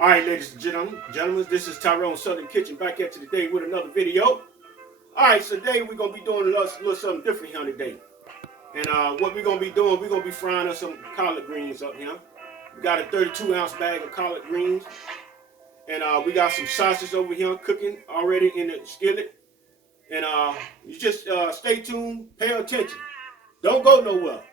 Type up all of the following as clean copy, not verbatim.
All right, ladies and gentlemen, this is Tyron'e Southern Kitchen back at you today with another video. All right, so today we're gonna be doing a little something different here today. And what we're gonna be doing, we're gonna be frying up some collard greens up here. We got a 32-ounce bag of collard greens, and we got some sausage over here cooking already in the skillet. And you just stay tuned, pay attention, don't go nowhere.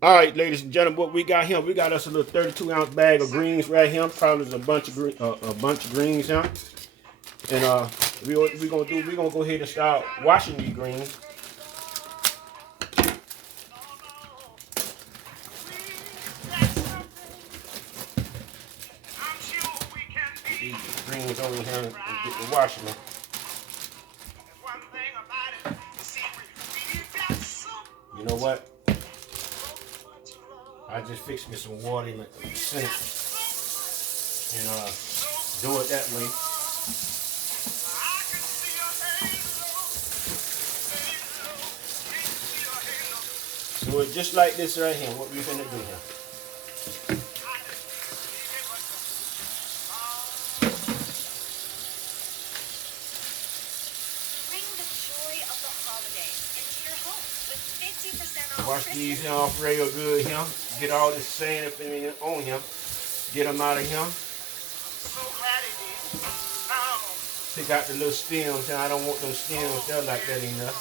All right, ladies and gentlemen, what we got here, we got us a little 32-ounce bag of greens right here. Probably a bunch of greens here. And we're gonna go ahead and start washing these greens. These greens over here and get to washing them. You know what? I just fixed me some water in the sink and do it that way. Do it just like this right here. What we're gonna do here. Bring the joy of the holidays into your home with 50% off. Wash these here off real good here. Get all this sand up in on here. Get them out of here. Pick out the little stems. I don't want those stems there like that in there.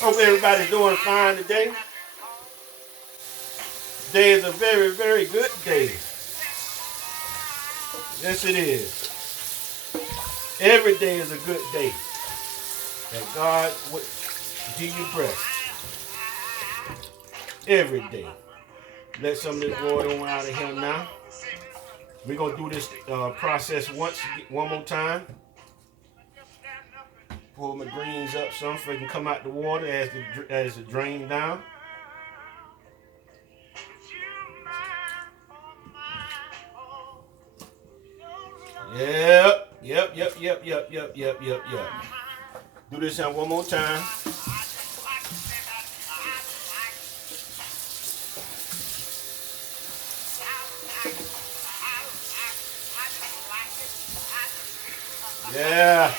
Hope everybody's doing fine today. Today is a very, very good day. Yes, it is. Every day is a good day. That God would give you breath. Every day. Let some of this water on out of here now. We're going to do this process one more time. Pull my greens up some so they can come out the water as it drains down. Yep. Do this now one more time. Yeah.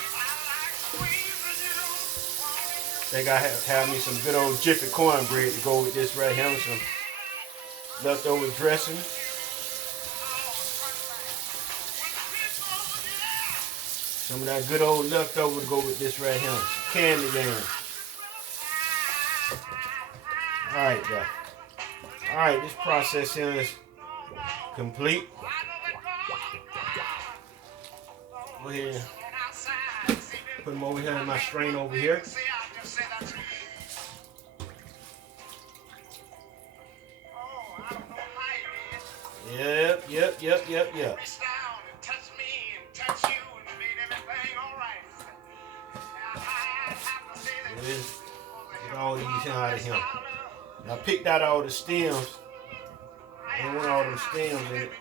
Think I have me some good old Jiffy cornbread to go with this right here. Some leftover dressing. Some of that good old leftover to go with this right here. Candy yams. Alright, guys. Alright, this process here is complete. Go ahead and put them over here in my strain over here. Yep. Get all these out of here. I picked out all the stems. I don't want all them stems in it.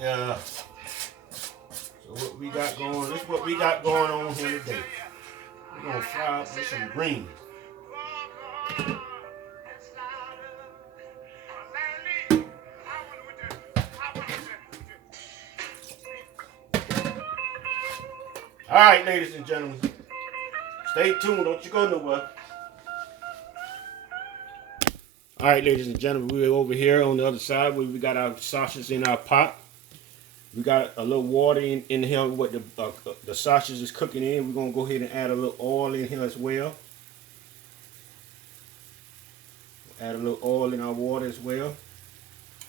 Yeah. So what we got going? This is what we got going on here today. We're gonna fry up with some greens. All right, ladies and gentlemen, stay tuned. Don't you go nowhere. All right, ladies and gentlemen, we're over here on the other side where we got our sausage in our pot. We got a little water in here what the sausage is cooking in. We're gonna go ahead and add a little oil in here as well. Add a little oil in our water as well.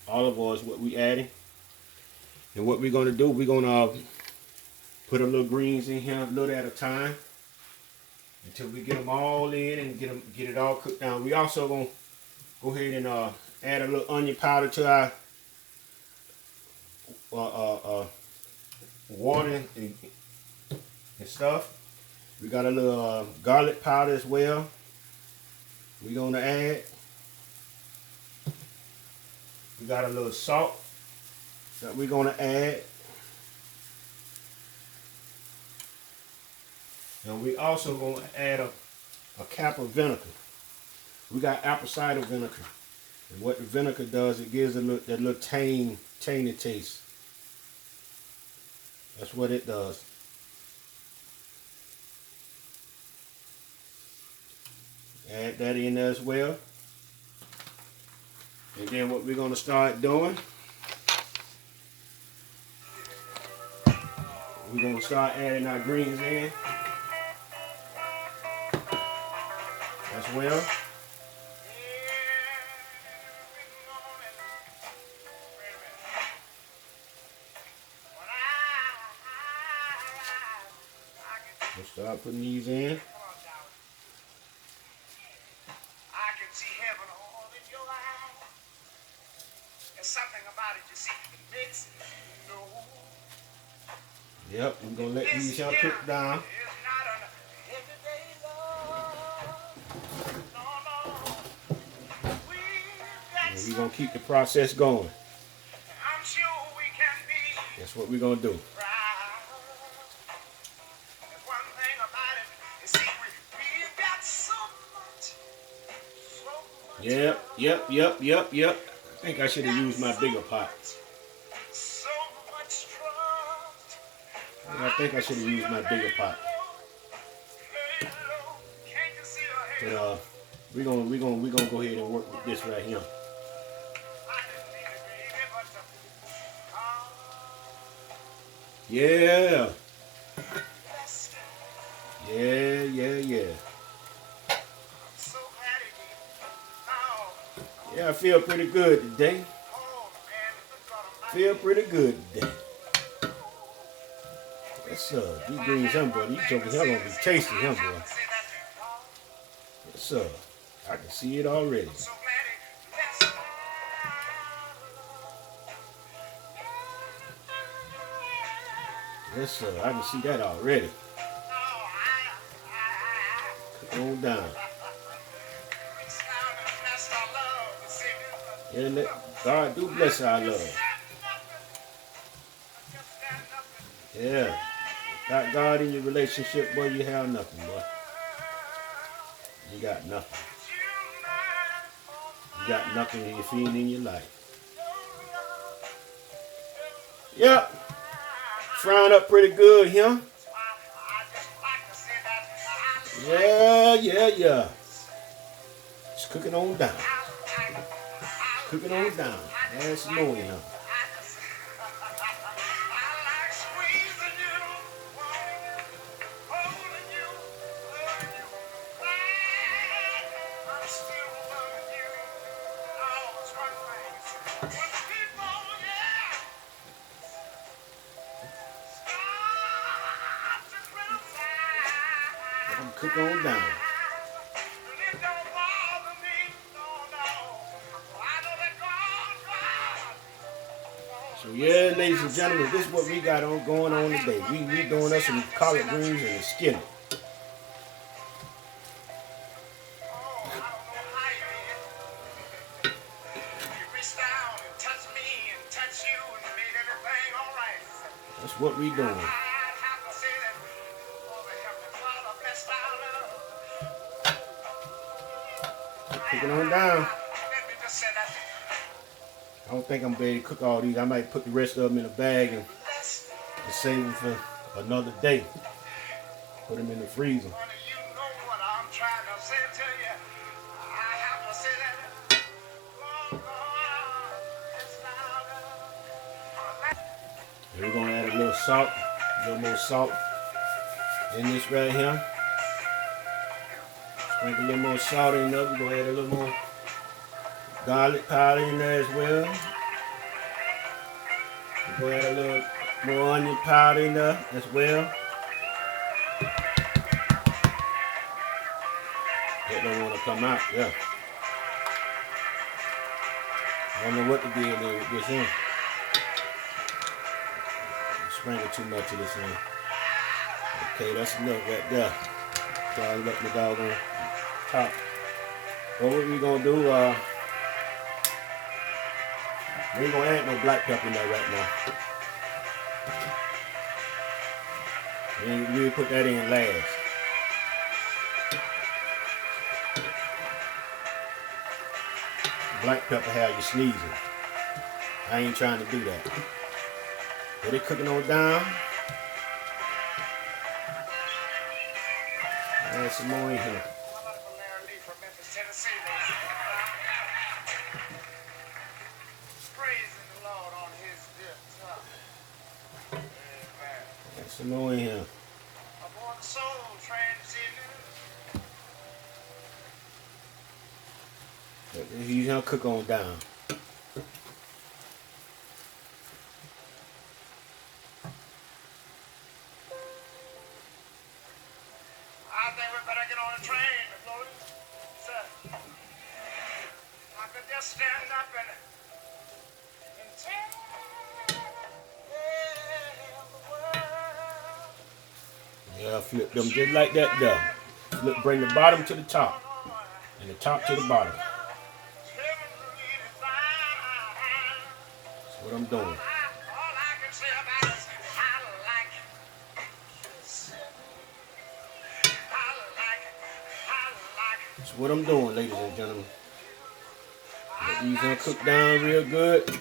Olive oil is what we adding. And what we're gonna do, we're gonna put a little greens in here a little at a time until we get them all in and get it all cooked down. We also gonna go ahead and add a little onion powder to our water and stuff. We got a little garlic powder as well. We're gonna add. We got a little salt that we're gonna add. And we also gonna add a cap of vinegar. We got apple cider vinegar. And what the vinegar does, it gives that little tangy taste. That's what it does. Add that in there as well. And then what we're gonna start doing, we're gonna start adding our greens in as well. We'll start putting these in. Yep, we're gonna let these help cook down. And we're gonna keep the process going. That's what we're gonna do. Yep. I think I should have used my bigger pot. I think I should have used my bigger pot. But we're gonna go ahead and work with this right here. Yeah. Yeah, I feel pretty good today. Feel pretty good today. Yes, sir. These greens, boy. These over here gonna be tasty, boy. Yes, sir. I can see it already. Yes, sir. I can see that already. Come on down. Yeah, let God do bless our love. Yeah. Got God in your relationship, boy, you have nothing, boy. You got nothing. You got nothing in your feeding in your life. Yep. Frying up pretty good here. Yeah. Just cook it on down. Cook it on down. Add some more, you know. Cook on down. So yeah, ladies and gentlemen, this is what we got going on today. We doing us some collard greens and a skillet. That's what we doing. Cook it on down. I don't think I'm ready to cook all these. I might put the rest of them in a bag and save them for another day. Put them in the freezer. We're going to add a little salt, a little more salt in this right here. Sprinkle a little more salt in there. We're going to add a little more garlic powder in there as well. We're going to add a little more onion powder in there as well. That don't want to come out, yeah. I don't know what to do with this in. Sprinkle too much of this in. Okay, that's enough right there. Garlic up the dog on top. Well, what we're gonna do, we ain't gonna add no black pepper in there right now. We'll put that in last. black pepper have you sneezing. I ain't trying to do that. But it cooking on down. Add some more in here. Add some more in here. He's gonna cook on down. I think we better get on the train, Lord. I could just stand up and tell the world. Yeah, flip them just like that there. Flip, bring the bottom to the top. And the top to the bottom. That's what I'm doing. That's what I'm doing, ladies and gentlemen. Let these gonna cook down real good.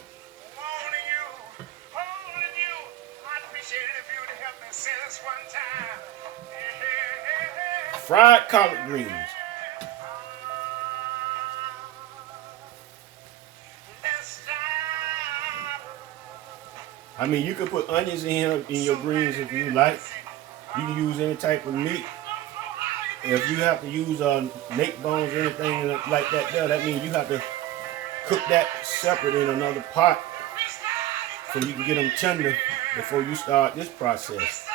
Fried collard greens. I mean, you can put onions in here in your greens if you like. You can use any type of meat. If you have to use neck bones or anything like that there, that means you have to cook that separate in another pot so you can get them tender before you start this process.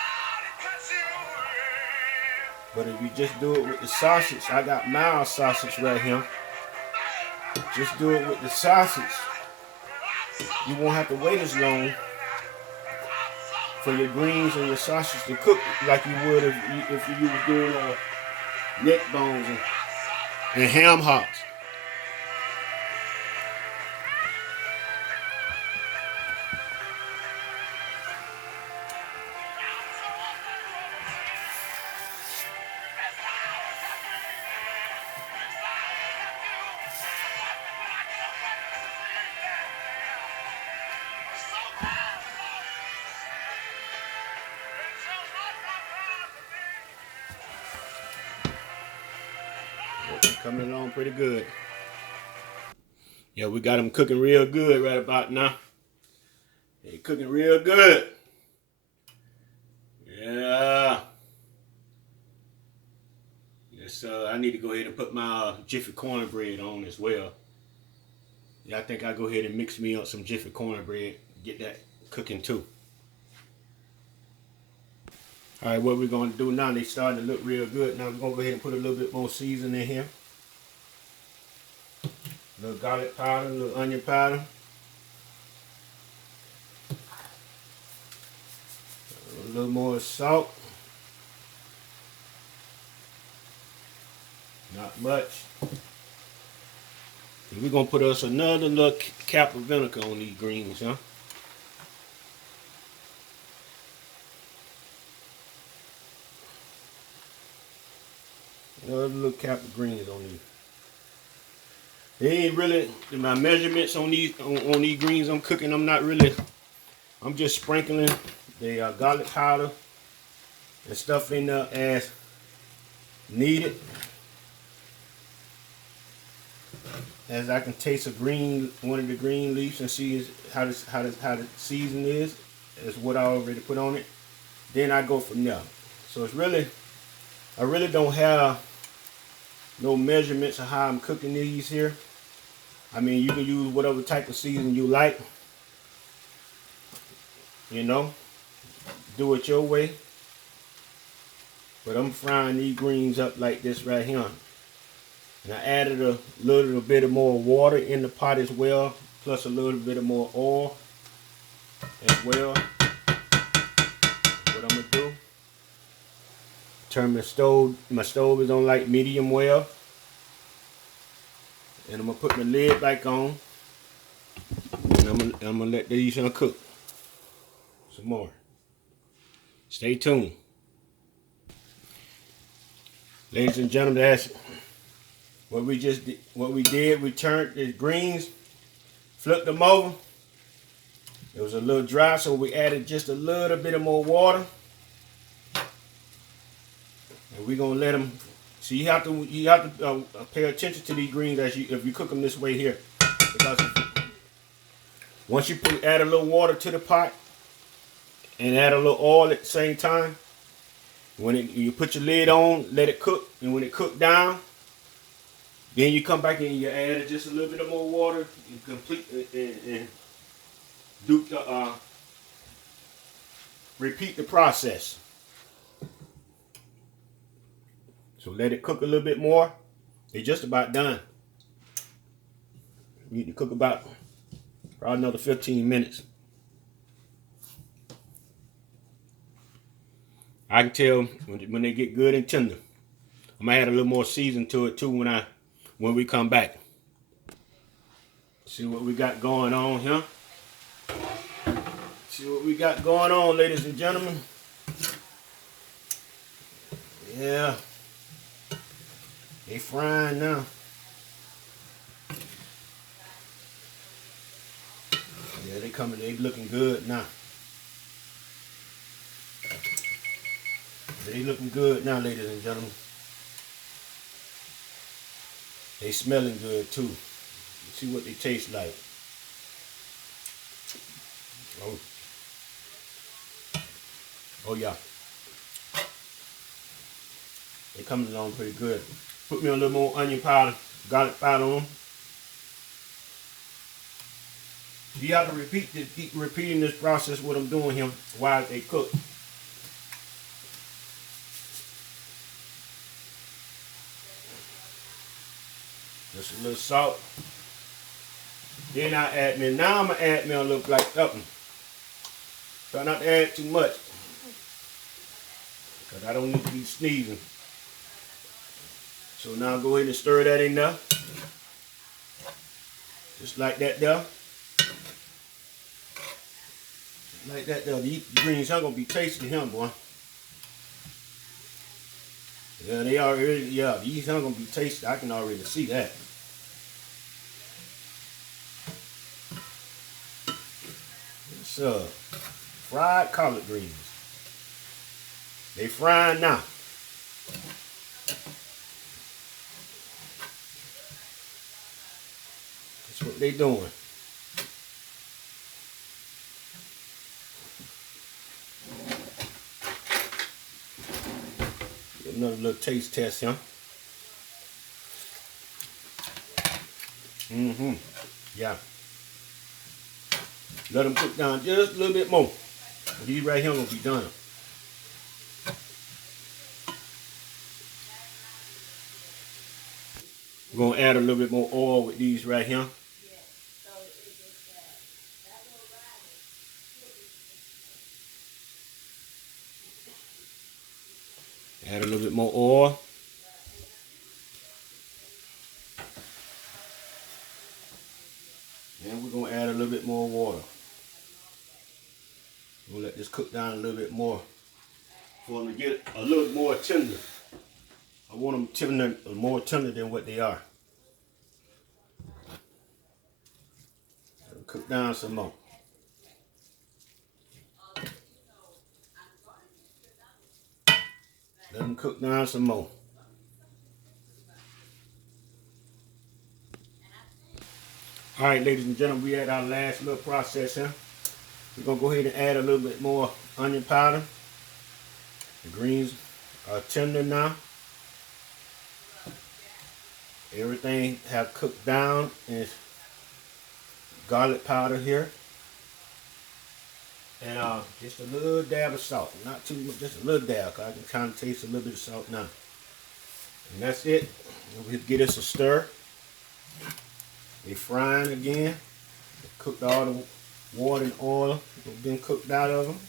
But if you just do it with the sausage, I got mild sausage right here. Just do it with the sausage. You won't have to wait as long for your greens and your sausage to cook like you would if you was doing neck bones and ham hocks. Coming along pretty good. Yeah, we got them cooking real good right about now. They cooking real good. Yeah. Yes, I need to go ahead and put my Jiffy cornbread on as well. Yeah, I think I'll go ahead and mix me up some Jiffy cornbread. Get that cooking too. All right, what we're going to do now, they starting to look real good. Now we're going to go ahead and put a little bit more seasoning in here. A little garlic powder, a little onion powder. A little more salt. Not much. And we're going to put us another little cap of vinegar on these greens, huh? Another little cap of greens on these. They ain't really, my measurements on these greens I'm cooking, I'm just sprinkling the garlic powder and stuff in there as needed. As I can taste one of the green leaves and see how the season is what I already put on it. Then I go from there. So it's really, I really don't have no measurements of how I'm cooking these here. I mean, you can use whatever type of season you like. You know, do it your way. But I'm frying these greens up like this right here. And I added a little bit of more water in the pot as well, plus a little bit of more oil as well. What I'm gonna do? Turn my stove is on like medium well. And I'm gonna put my lid back on. And I'm gonna let these cook some more. Stay tuned. Ladies and gentlemen, What we did, we turned the greens, flipped them over. It was a little dry, so we added just a little bit of more water. And we're gonna let them. So you have to pay attention to these greens if you cook them this way here, because once you add a little water to the pot and add a little oil at the same time, you put your lid on, let it cook, and when it cook down, then you come back and you add just a little bit of more water and repeat the process. So let it cook a little bit more. It's just about done. You need to cook about probably another 15 minutes. I can tell when they get good and tender. I'm gonna add a little more season to it too when we come back. See what we got going on here. See what we got going on, ladies and gentlemen. Yeah. They frying now. Yeah, they looking good now. They looking good now, ladies and gentlemen. They smelling good too. Let's see what they taste like. Oh yeah. They coming along pretty good. Put me a little more onion powder, garlic powder on. You have to keep repeating this process, what I'm doing here while they cook. Just a little salt. Then now I'm gonna add me a little black pepper. Try not to add too much, because I don't need to be sneezing. So now go ahead and stir that in there. Just like that there. Like that there. These greens are gonna be tasty here, boy. Yeah, they already, yeah, these are gonna be tasty. I can already see that. It's fried collard greens. They frying now. That's what they doing. Another little taste test, huh? Yeah. Let them cook down just a little bit more. These right here are gonna be done. We're gonna add a little bit more oil with these right here. Add a little bit more oil. And we're gonna add a little bit more water. We'll let this cook down a little bit more for them to get a little more tender. I want them more tender than what they are. Cook down some more. Let them cook down some more. All right, ladies and gentlemen, we at our last little process here. We're gonna go ahead and add a little bit more onion powder. The greens are tender now. Everything have cooked down, and garlic powder here. And just a little dab of salt. Not too much, just a little dab, because I can kind of taste a little bit of salt now. And that's it. We'll get us a stir. They frying again. Cooked all the water and oil been cooked out of them.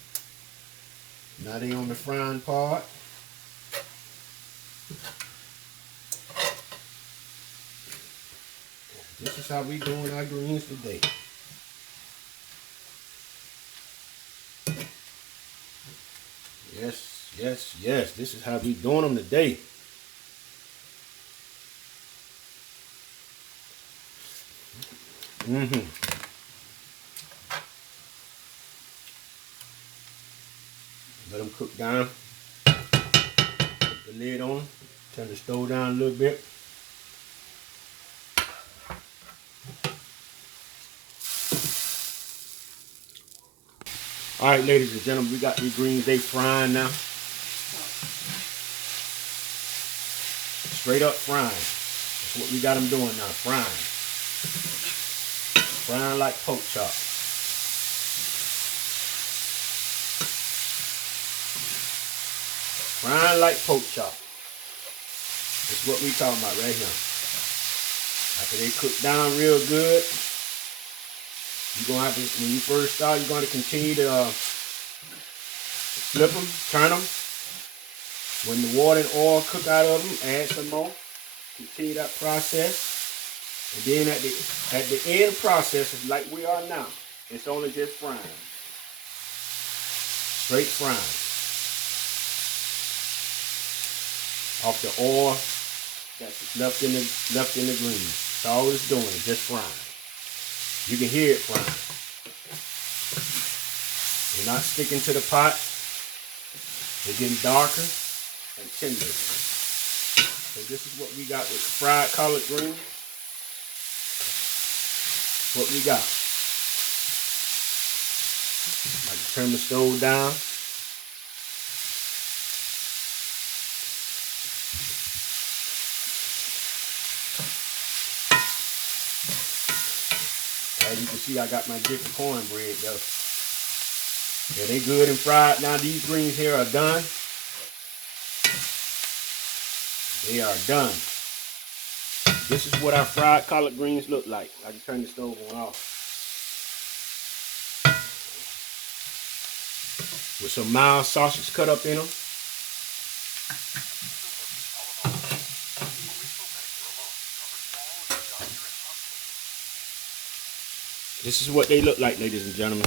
Now they on the frying part. This is how we doing our greens today. Yes, yes, yes. This is how we doing them today. Let them cook down. Put the lid on. Turn the stove down a little bit. All right, ladies and gentlemen, we got these greens. They frying now. Straight up frying. That's what we got them doing now. Frying. Frying like pork chop. Frying like pork chop. That's what we talking about right here. After they cook down real good, you're gonna have to, when you first start, you're gonna continue to flip them, turn them. When the water and oil cook out of them, add some more. Continue that process. And then at the end process, like we are now, it's only just frying. Straight frying. Off the oil that's left in the greens. That's all it's doing, just frying. You can hear it frying. They're not sticking to the pot. They're getting darker and tender. So this is what we got with fried collard greens. What we got. Like to turn the stove down. As you can see, I got my different cornbread though. Yeah, they good and fried. Now these greens here are done. They are done. This is what our fried collard greens look like. I can turn the stove on off. With some mild sausage cut up in them. This is what they look like, ladies and gentlemen.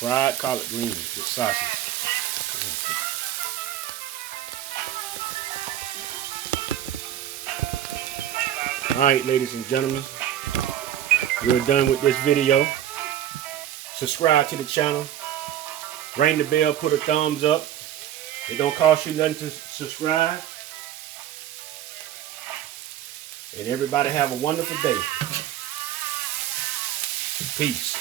Fried collard greens with sausage. Alright, ladies and gentlemen. We're done with this video. Subscribe to the channel. Ring the bell, put a thumbs up. It don't cost you nothing to subscribe. And everybody have a wonderful day. Peace.